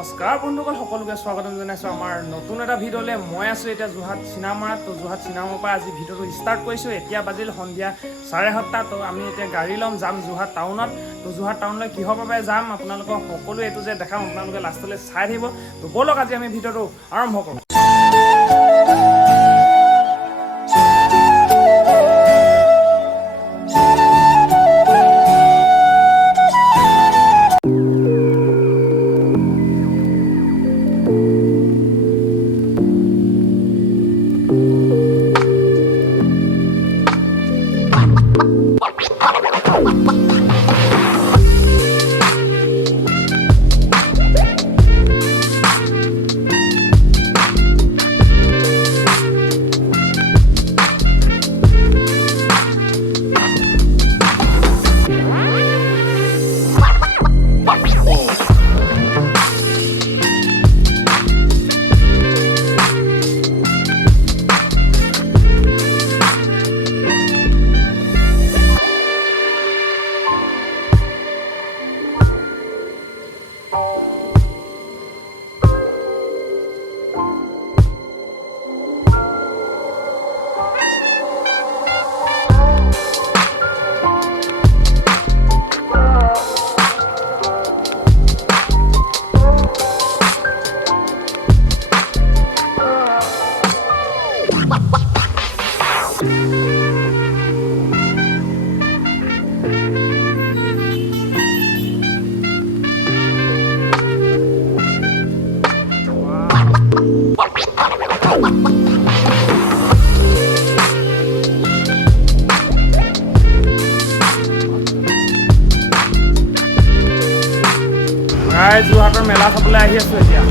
নমস্কাৰ বন্ধুসকল, সকলোকে স্বাগতম জনাইছোঁ আমাৰ নতুন এটা ভিডিঅ'লৈ। মই আছোঁ এতিয়া যোৰহাট চিনেমাত। তো যোৰহাট চিনেমাৰ পৰা আজি ভিডিঅ'টো ষ্টাৰ্ট কৰিছোঁ। এতিয়া বাজিল সন্ধিয়া 7:30। তো আমি এতিয়া গাড়ী ল'ম, যাম যোৰহাট টাউনত। তো যোৰহাট টাউনলৈ কিহৰ বাবে যাম আপোনালোকক সকলোৱে এইটো যে দেখাম, আপোনালোকে লাষ্টলৈ চাই থাকিব। তো ব'লক আজি আমি ভিডিঅ'টো আৰম্ভ কৰোঁ। যোৰহাটৰ মেলা চাবলৈ আহি আছোঁ এতিয়া।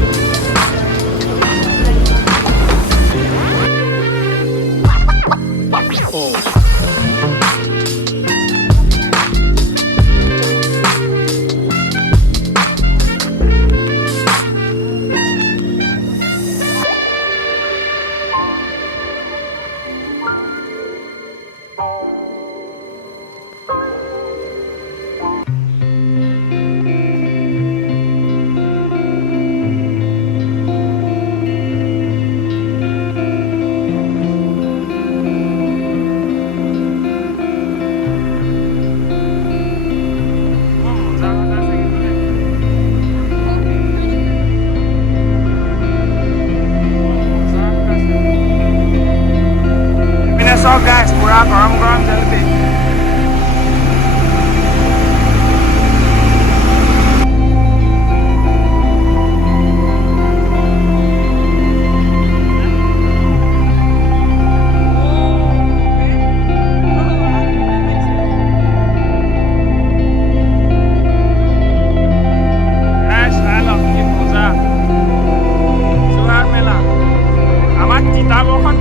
So guys, pura garam jalebi.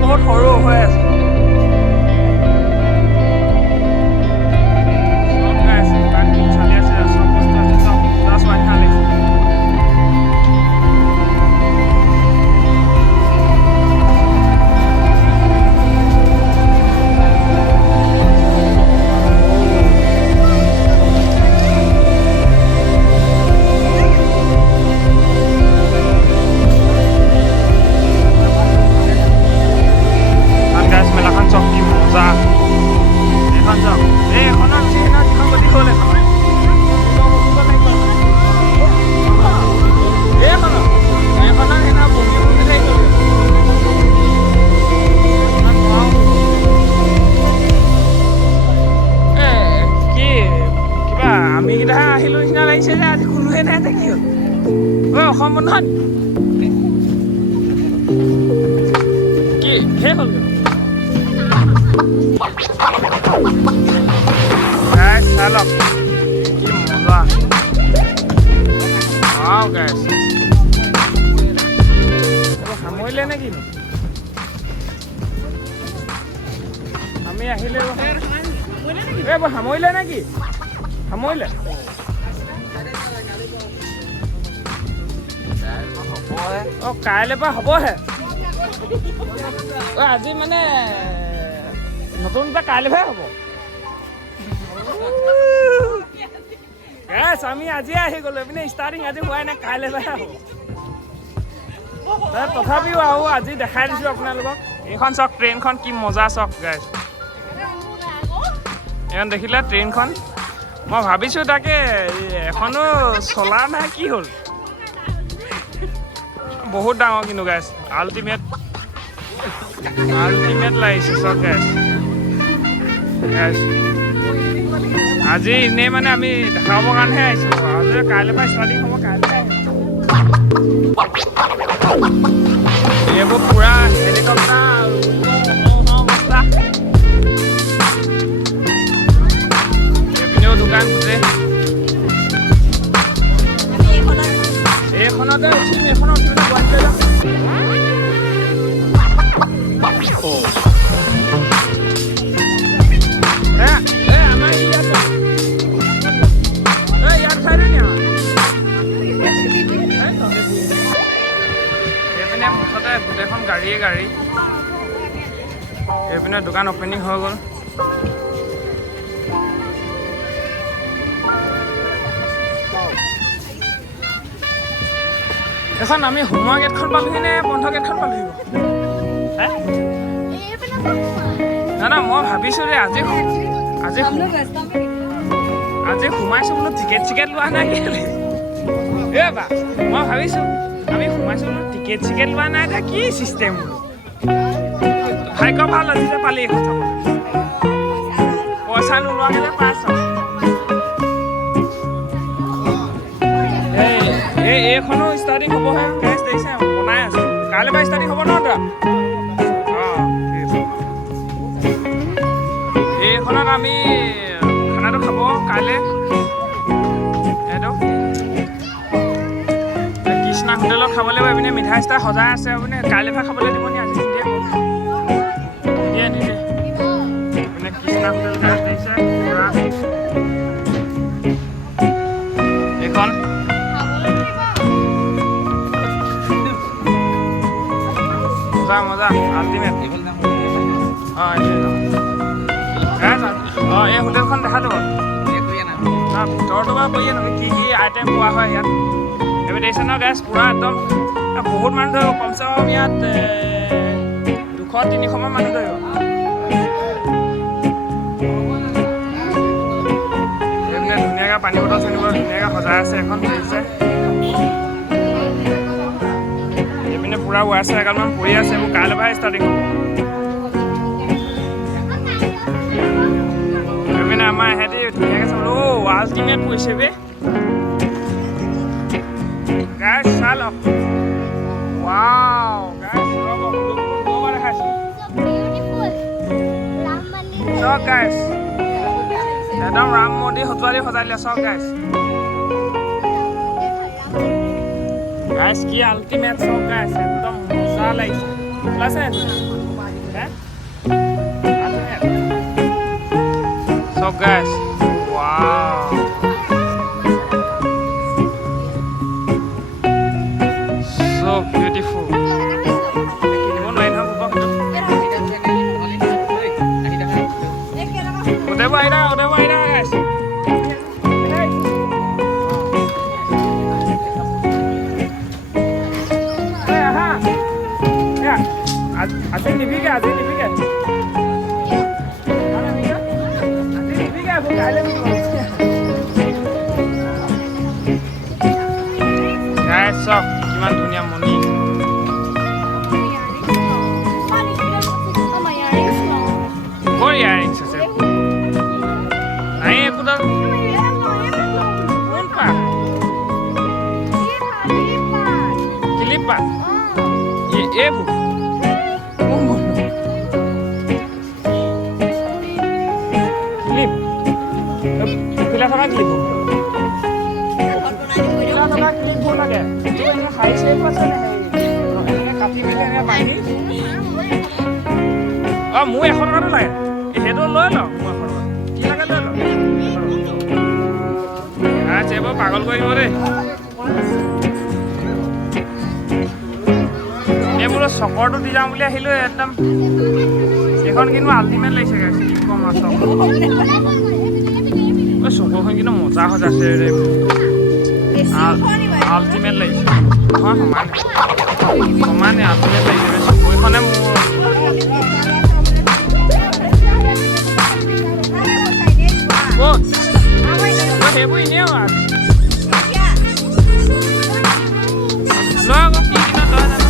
বহুত সৰু হৈ আছে। আমি কেইটা আহিলোঁ নিচিনা লাগিছে যে আজি কোনোৱে নাই যে কি হ'ল? অসম বন্ধত কি শেষ হ'ল? চাই লওক কি মজা। সামৰিলে নে কিনো? আমি আহিলে সামৰিলে নে কি? সামৰিলে কাইলৈ পৰা হ'বহে। আজি মানে নতুন এটা কাইলৈহে হ'ব। গাইছ আমি আজি আহি গ'লো এইপিনে ষ্টাৰ্টিং আজি হোৱাই নাই কাইলৈহে হ'ব তথাপিও আৰু আজি দেখাই দিছোঁ আপোনালোকক এইখন চাওক ট্ৰেইনখন কি মজা চাওক গাইছ এইখন দেখিলে ট্ৰেইনখন মই ভাবিছোঁ তাকে এখনো চলা নাই কি হ'ল বহুত ডাঙৰ কিন্তু গাইছ আল্টিমেট লাগিছে চাওক গাইছ আজি এনেই মানে আমি দেখাবৰ কাৰণেহে আহিছোঁ আজি কাইলৈ পৰা ষ্টাৰ্টিং হ'ব কাইলৈ এইবোৰ পুৰা হেলিকপ্টাৰ অৱস্থা এইপিনেও দোকান গোটেই এইখনতে উঠিম এইখনত উঠি পেলাই গুৱাহাটীলৈ যাম আমাৰ ইয়াত ইয়াত চাইডে নি এইপিনে মুঠতে গোটেইখন গাড়ী এইপিনে দোকান অপেনিং হৈ গ'ল এখন আমি সোমোৱা গেটখন পালোহি নে বন্ধ গেটখন পালোহি না মই ভাবিছোঁ যে আজি সোমাইছোঁ বোলো টিকেট চিকেট লোৱা নাই কেলৈ বা মই ভাবিছোঁ আমি সোমাইছোঁ বোলো টিকেট চিকেট লোৱা নাই এতিয়া কি চিষ্টেম বোলো ভাগ্য ভাল আজি যে পালি এখন চাবলৈ পইচা নোলোৱাকৈ যে পাছ এইখনো ষ্টাৰ্টিং হ'বহে গাইছ দেখিছে বনাই আছোঁ কাইলৈ পৰা ষ্টাৰ্টিং হ'ব ন তৰা এইখনত আমি খানাটো খাব কাইলৈ এইটো কৃষ্ণা হোটেলত খাব লাগিব এইপিনে মিঠাই চিঠাই সজাই আছে আপুনি কাইলৈ পৰা খাবলৈ দিব নি আজি নিদিয়ে এইপিনে কৃষ্ণা হোটেল গাইছ দেখিছে পুৰা এইখন মজা আল্টিমেট এই হোটেলখন দেখা দিব ভিতৰটো বাৰু কৰিয়ে নহয় কি আইটেম পোৱা হয় ইয়াত এইবোৰ দেখিছে ন গেছ পূৰা একদম বহুত মানুহ ধৰিব কমচে কম ইয়াত 200-300 মান মানুহ ধৰিব এইপিনে ধুনীয়াকৈ পানী বটল চানী বটল ধুনীয়াকৈ সজাই আছে এখন দেখিছে এইপিনে পূৰা ৱাইৰ এগালমান পৰি আছে এইবোৰ কাইলৈ পৰাহে ষ্টাৰ্টিং হ'ব এইপিনে আমাৰ ইহঁতি ধুনীয়াকৈ চাবলৈ আল্টিমেট পৰিছে বে গাইছ চাই লওক ৱাও গাইছ দেখাইছোঁ চক গাইছ একদম ৰাম মন্দিৰ সজোৱা দি সজাই দিলে চক গাইছ গাইছ কি আল্টিমেট চক গাইছ একদম মজা লাগিছে ওলাইছে চক গাইছ ৱাও so beautiful কিনিব নোৱাৰি নহয় উদয়বোৰ আহিলা গাইছ আজি নিবিকে কাইলৈ গাইছ চক কিমান ধুনীয়া মন্দিৰ কৰ ইয়াৰিংছ আছে নাই একোডাল কোন পাত ক্লিপ পাত এইবোৰ ক্লিপ পিলা থকা ক্লিপ ক্লিপবোৰ লাগে হাই চেপ আছে এনেকৈ কাটি মেলি এনেকৈ বান্ধি মোৰ এখন টকাটো লাগে সেইটো লৈ লওঁ মোৰ এখন টকা কি লাগে লৈ লওঁ এইবোৰ পাগল কৰি দিব দেই এইবোৰ চকৰটো দি যাওঁ বুলি আহিলোঁ একদম এইখন কিন্তু আল্টিমেট লাগিছে কি ক'ম আৰু আপোনালোকে চকুখন কিন্তু মজা সজাইছে ৰে আল্টিমেট লাগিছে হয় সমানে আল্টিমেট লাগিছে চকুখনে মোৰ সেইবোৰ এনেই লৈ আকৌ কি কিনা তই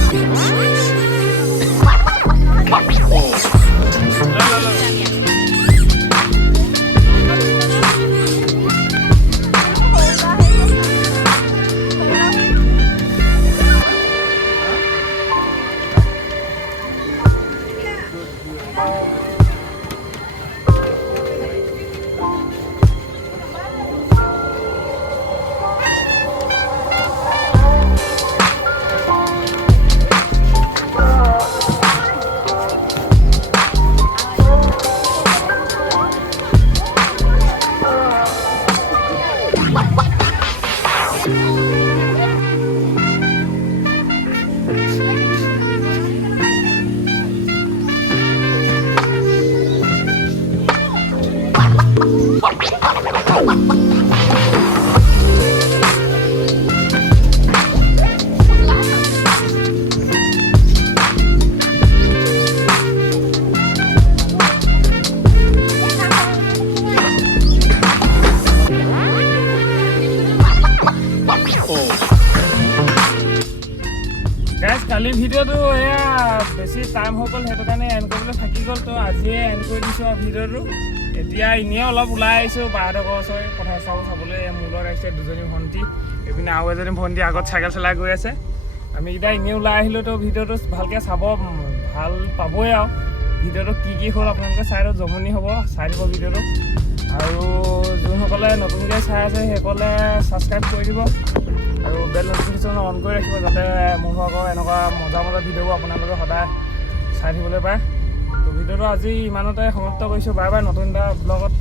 গাইজ কালি ভিডিঅ'টো এয়া বেছি টাইম হৈ গ'ল সেইটো কাৰণে এণ্ড কৰিবলৈ থাকি গ'ল তো আজিয়ে এণ্ড কৰি দিছোঁ আৰু ভিডিঅ'টো এতিয়া এনেই অলপ ওলাই আহিছোঁ বাহঁতৰ ঘৰৰ ওচৰৰে কথা চাবলৈ মোৰ লগত আহিছে দুজনী ভণ্টি এইপিনে আৰু এজনী ভণ্টি আগত চাইকেল চলাই গৈ আছে আমি এতিয়া এনেই ওলাই আহিলোঁ তো ভিডিঅ'টো ভালকৈ চাব ভাল পাবই আৰু ভিডিঅ'টো কি হ'ল আপোনালোকে চাই দিয়ক জমনি হ'ব চাই দিব ভিডিঅ'টো আৰু যোনসকলে নতুনকৈ চাই আছে সেইসকলে ছাবস্ক্ৰাইব কৰি দিব আৰু বেল নটিফিকেশ্যন অন কৰি ৰাখিব যাতে মোৰ ভাগৰ এনেকুৱা মজা ভিডিঅ'বোৰ আপোনালোকে সদায় চাই থাকিবলৈ পায় তো ভিডিঅ'টো আজি ইমানতে সমাপ্ত কৰিছোঁ বাই বাই নতুন এটা ব্লগত